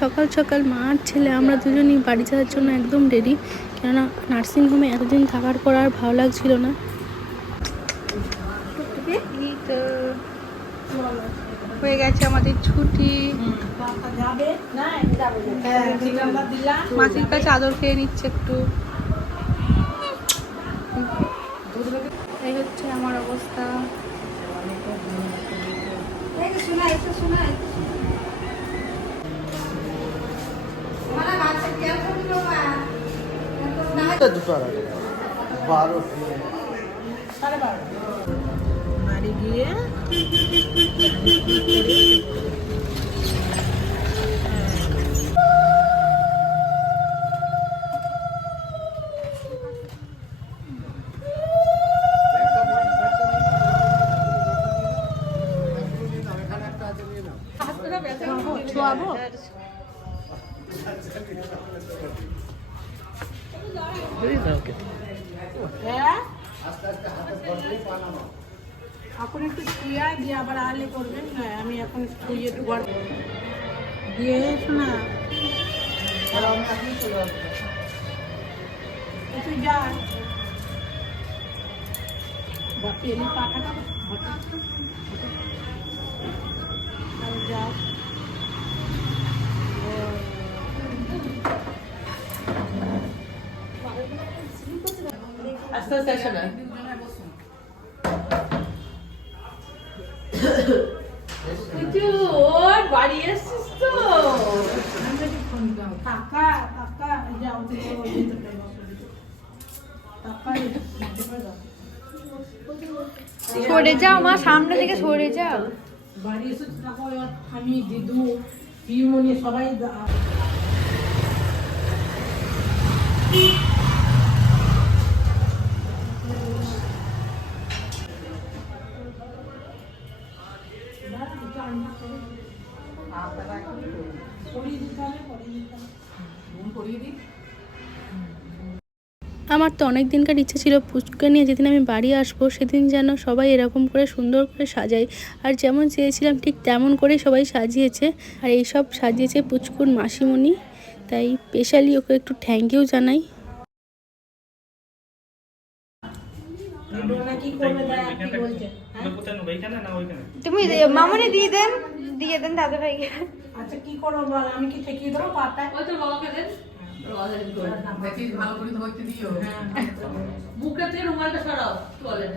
সকাল সকাল মা আর ছেলে আমরা দুজনই বাড়ি যাওয়ার জন্য একদম রেডি কেননা নার্সিংহোমে এতদিন থাকার পর আর ভালো লাগছিল না। হয়ে গেছে আমাদের ছুটি। মাসির কাছে আদর খেয়ে নিচ্ছে একটু। এই হচ্ছে আমার অবস্থা। দুটো আড়াই বারো বাড়ি গিয়ে ছোয়াবো হ্যাঁ এখন একটু শুয়ে দিয়ে আবার আলে করবেন না আমি এখন শুয়ে একটু ঘর দিয়ে শোনা তুই যা বাপি এলি পাখাটা যা আস্তে আস্তে আসে না ওর বাড়ি এসছিস তো। কাকা কাকা যাও। সরে যাও মা সামনে থেকে সরে যাও বাড়ি তারপর আমি দিদু পিমনি সবাই আমার তো অনেক দিনকার ইচ্ছে ছিল পুচকে নিয়ে যেদিন আমি বাড়ি আসব, সেদিন যেন সবাই এরকম করে সুন্দর করে সাজায়। আর যেমন চেয়েছিলাম, ঠিক তেমন করেই সবাই সাজিয়েছে। আর এইসব সাজিয়েছে পুচকুর মাসিমণি, তাই স্পেশালি ওকে একটু থ্যাংক ইউ জানাই। দিদু না কি করবে কি বলছে? তুমি মামনি দিয়ে দেন দিয়ে দেন দাদা ভাইকে। আচ্ছা কি করব বল? আমি কি ঠেকিয়ে দেবো পাতায়? ওই তো বাবাকে দেন। বুকটা রুমালটা সরাও টয়লেট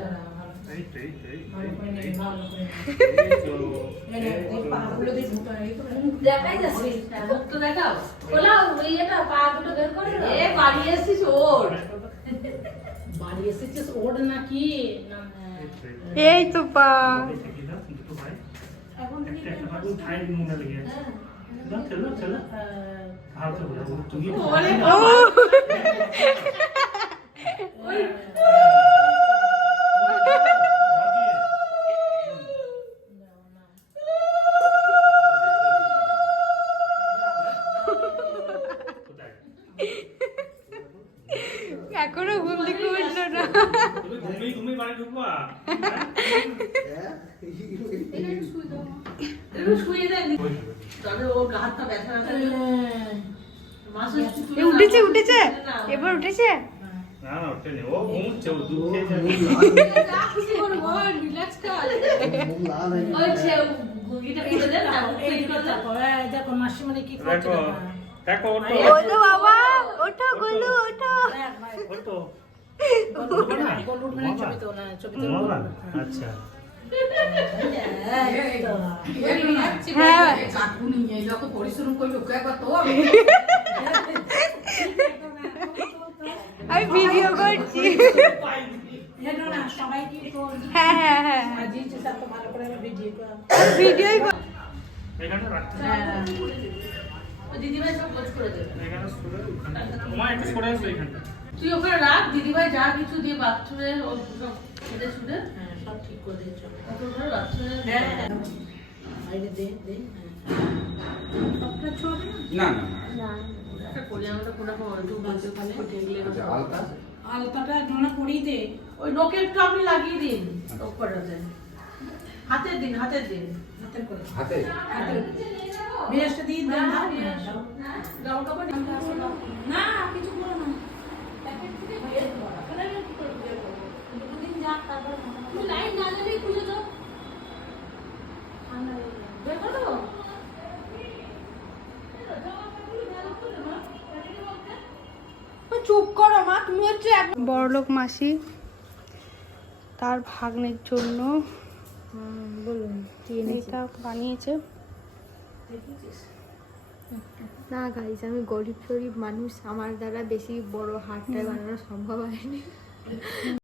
দেখাই যাচ্ছে। মুখ তো দেখাও। খোলাও ইয়েটা পা দুটো বের করে এ বাড়ি এসেছিস ওর। বাড়ি এসেছিস ওর নাকি? না। এই তো পা। এখন উঠেছে উঠেছে। এবার উঠেছে? না না ওঠেনি ও ঘুমোচ্ছে ও হয়ে দেখো দেখো ওঠো। ওঠো বাবা ওঠো গোলু ওঠো। ওঠো। আচ্ছা হ্যাঁ। আমি ভিডিও করছি হ্যাঁ হ্যাঁ। হ্যাঁ ভিডিও ও দিদিভাই সব করে দেবে। তোমার একটু সরে আসো এখানটা। তুই ওখানে রাখ দিদিভাই যা কিছু দিয়ে বাথরুমে ছেড়ে হ্যাঁ সব ঠিক করে দিয়েছ বাথরুমে হ্যাঁ বাইরে দে দে না না না। একটা করে আমরা কোনো একটু বলতে পারে আচ্ছা আলতা আলতাটা নোনা করিয়ে দে। ওই নোকে একটু আপনি লাগিয়ে দিন। নোক হাতের দিন হাতের দিন। হাতের করে। হাতে? দিয়ে দেন না কিছু করো না লাইন না দিলেই খুলে দাও বের করে দেবো চুপ করো মা তুমি হচ্ছে বড়লোক মাসি তার ভাগ্নের জন্য বলুন এটা বানিয়েছে। না গাইজ আমি গরিব শরীব মানুষ আমার দ্বারা বেশি বড় হাটটা বানানো সম্ভব হয়নি।